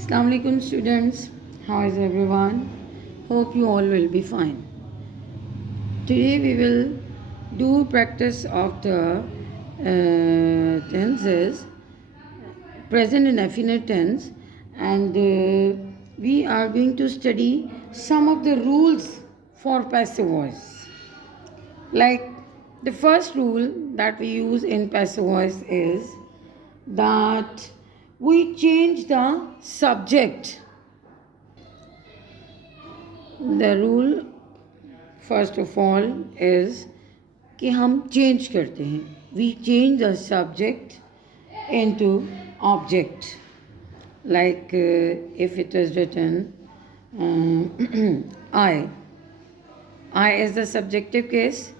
Assalamu alaikum students, how is everyone? Hope you all will be fine. Today we will do practice of the tenses, present indefinite tense, and we are going to study some of the rules for passive voice. Like the first rule that we use in passive voice is that we change the subject. The rule first of all is कि हम change करते हैं. We change the subject into object. Like if it is written I is the subjective case,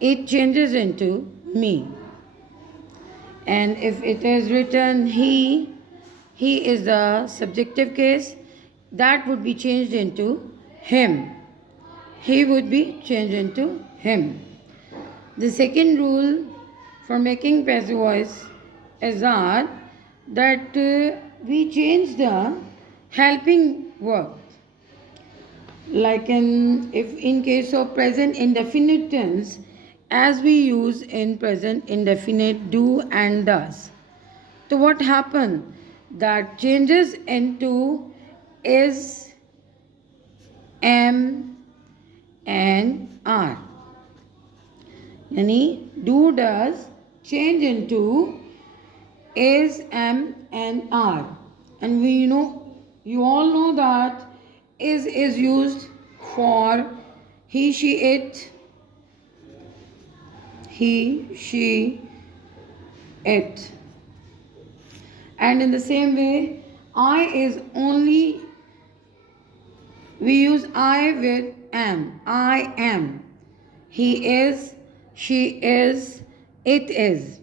it changes into me. And if it is written he is the subjective case, that would be changed into him. He would be changed into him. The second rule for making passive voice is that we change the helping verb. Like in case of present indefinite tense, as we use in present indefinite do and does. So what happened? That changes into is, am and are. Yani do does change into is, am and are. And you all know that is used for he, she, it. He, she, it. And in the same way, I is only, we use I with am. I am. He is, she is, it is.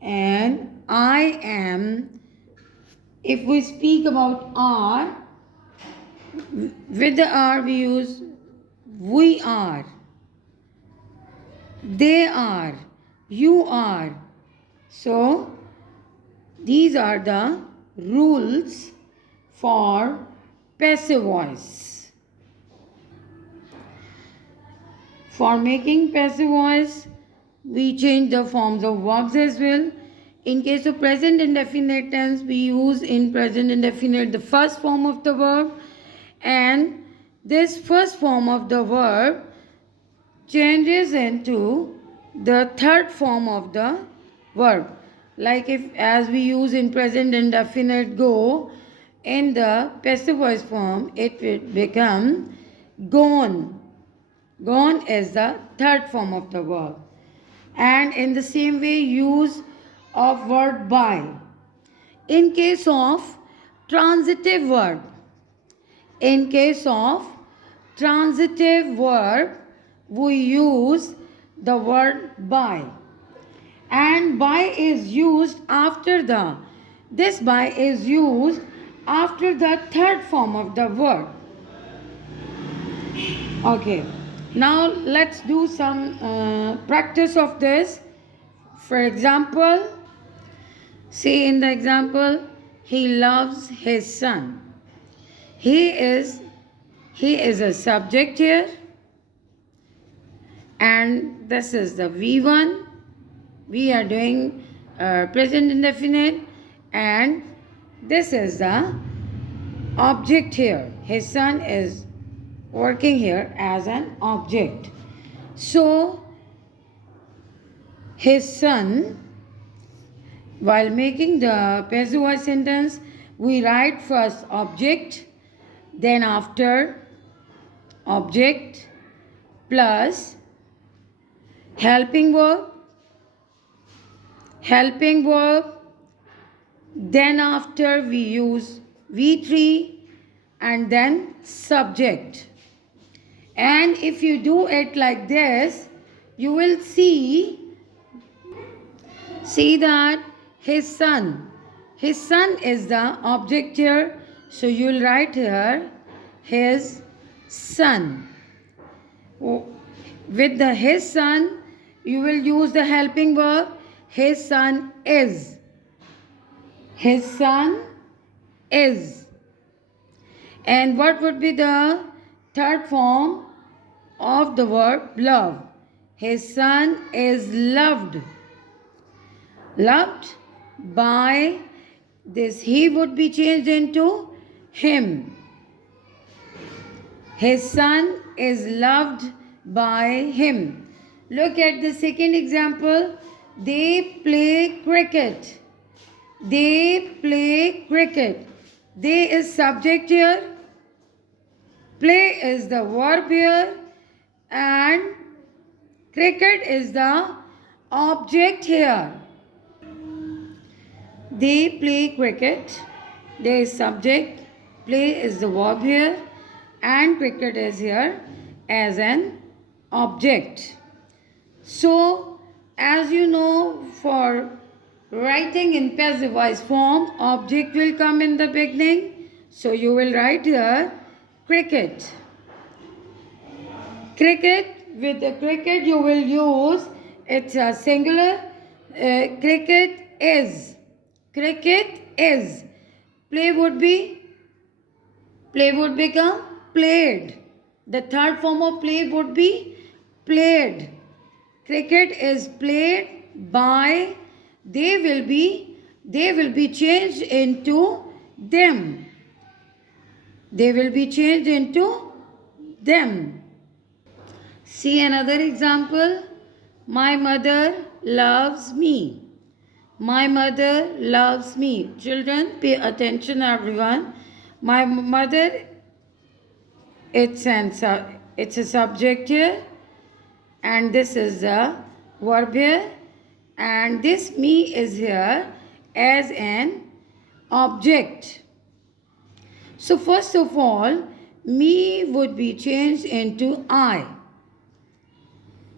And I am, if we speak about are, with the are we use we are, they are, you are. So these are the rules for passive voice. For making passive voice, we change the forms of verbs as well. In case of present indefinite tense, we use in present indefinite the first form of the verb, and this first form of the verb changes into the third form of the verb. Like if as we use in present indefinite go, in the passive voice form it will become gone. Gone is the third form of the verb. And in the same way, use of word by. In case of transitive verb, in case of transitive verb, we use the word by. And by is used after this by is used after the third form of the verb. Okay, now let's do some practice of this. For example, see in the example, he loves his son. He is a subject here, and this is the V1. We are doing present indefinite, and this is the object here. His son is working here as an object. So his son, while making the passive voice sentence, we write first object, then after object plus helping verb, then after we use V3 and then subject. And if you do it like this, you will see that his son is the object here. So you will write here his son. With the his son, you will use the helping verb. His son is. His son is. And what would be the third form of the verb love? His son is loved. Loved by this, he would be changed into him. His son is loved by him. Look at the second example. They play cricket. They play cricket. They is subject here. Play is the verb here. And cricket is the object here. They play cricket. There is subject. Play is the verb here. And cricket is here as an object. So, as you know, for writing in passive voice form, object will come in the beginning. So, you will write here cricket. Cricket, with the cricket you will use, it's a singular. Cricket is. Cricket is. Play would become played. The third form of play would be played. Cricket is played by. They will be changed into them. They will be changed into them. See another example. My mother loves me. My mother loves me. Children, pay attention, everyone. My mother, it's a subject here, and this is the verb here, and this me is here as an object. So first of all, me would be changed into I.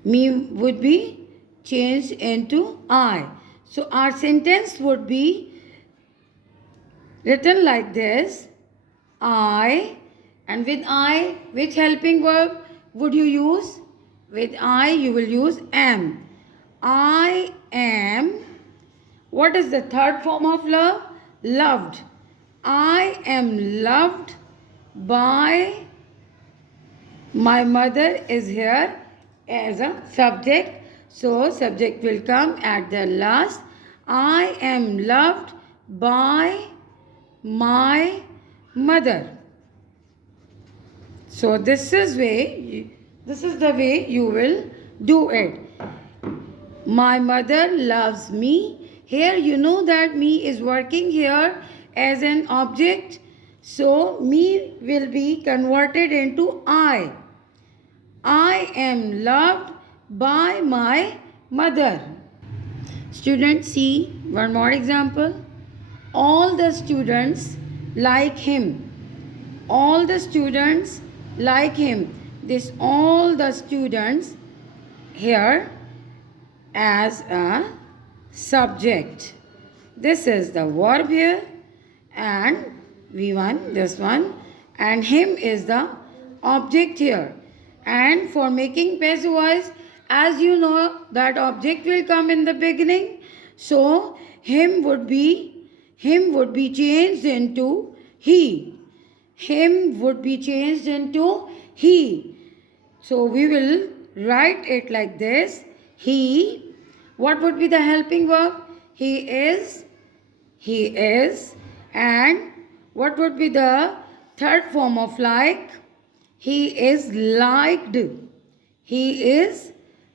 Me would be changed into I. So our sentence would be written like this. I, and with I, which helping verb would you use? With I, you will use am. I am. What is the third form of love? Loved. I am loved by. My mother is here as a subject. So, subject will come at the last. I am loved by my mother. So, this is the way you will do it. My mother loves me. Here you know that me is working here as an object. So, me will be converted into I. I am loved by my mother. Students, see one more example. All the students like him. All the students like him. This all the students here as a subject. This is the verb here, and V1, this one, and him is the object here. And for making passive voice, as you know that object will come in the beginning, so him would be changed into he. Him would be changed into he. So we will write it like this. He. What would be the helping verb? He is. And what would be the third form of like? He is liked. He is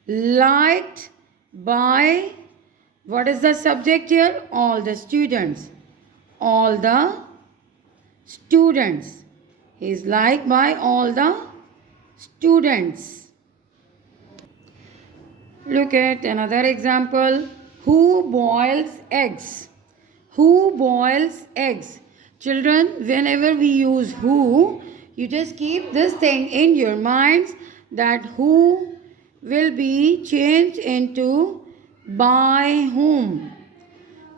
liked by. What is the subject here? All the students. All the students. He is liked by all the students. Look at another example. Who boils eggs? Who boils eggs? Children, whenever we use who, you just keep this thing in your minds that who will be changed into by whom.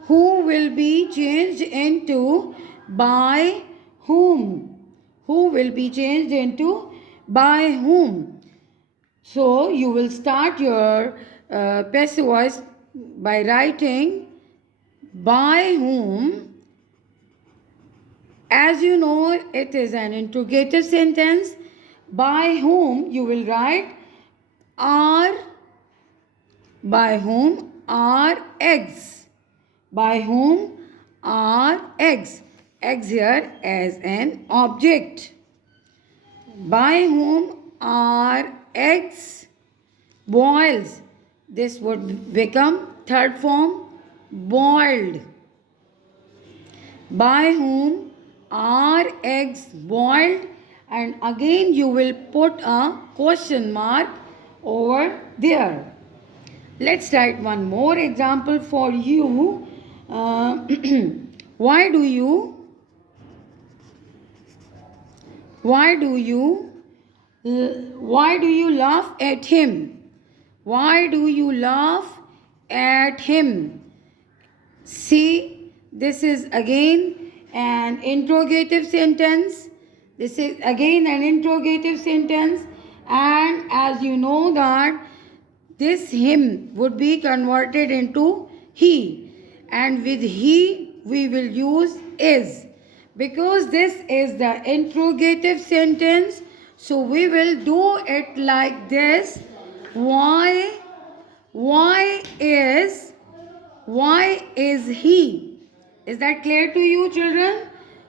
Who will be changed into by whom. Who will be changed into by whom. So you will start your passive voice by writing by whom. As you know, it is an interrogative sentence. By whom you will write are, by whom are eggs? By whom are eggs? Eggs here as an object. By whom are eggs boiled? This would become third form, boiled. By whom are eggs boiled? And again you will put a question mark over there. Let's write one more example for you. Why do you why do you why do you laugh at him? Why do you laugh at him? See, this is again an interrogative sentence. This is again an interrogative sentence, and as you know that this him would be converted into he, and with he we will use is. Because this is the interrogative sentence, so we will do it like this. Why is he? Is that clear to you, children?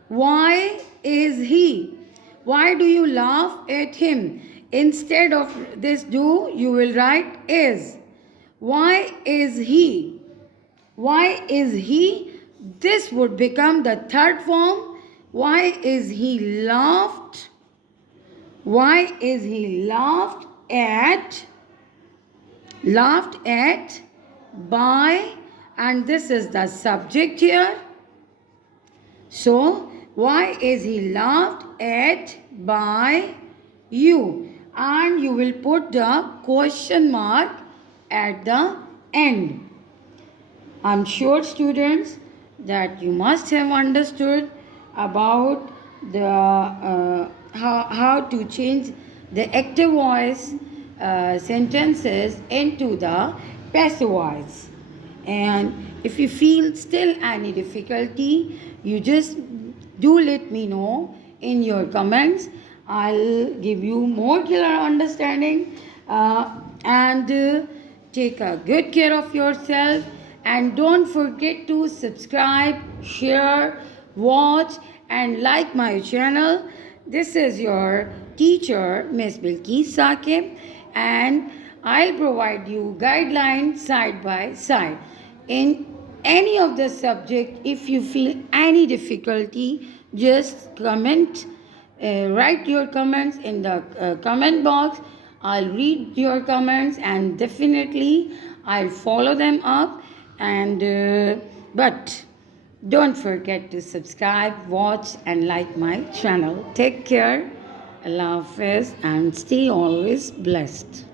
Why is he? Why do you laugh at him? Instead of this do, you will write is. Why is he? Why is he? This would become the third form. Why is he laughed? Why is he laughed at? Laughed at by, and this is the subject here. So, why is he laughed at by you? And you will put the question mark at the end. I'm sure, students, that you must have understood about the how to change the active voice sentences into the passive voice. And if you feel still any difficulty, you just do let me know in your comments. I'll give you more clear understanding, and take a good care of yourself, and don't forget to subscribe, share, watch and like my channel. This is your teacher, Miss Balquees Saqib, and I'll provide you guidelines side by side. In any of the subject, if you feel any difficulty, just comment, write your comments in the comment box. I'll read your comments and definitely I'll follow them up. And but don't forget to subscribe, watch and like my channel. Take care. Allah Hafiz and stay always blessed.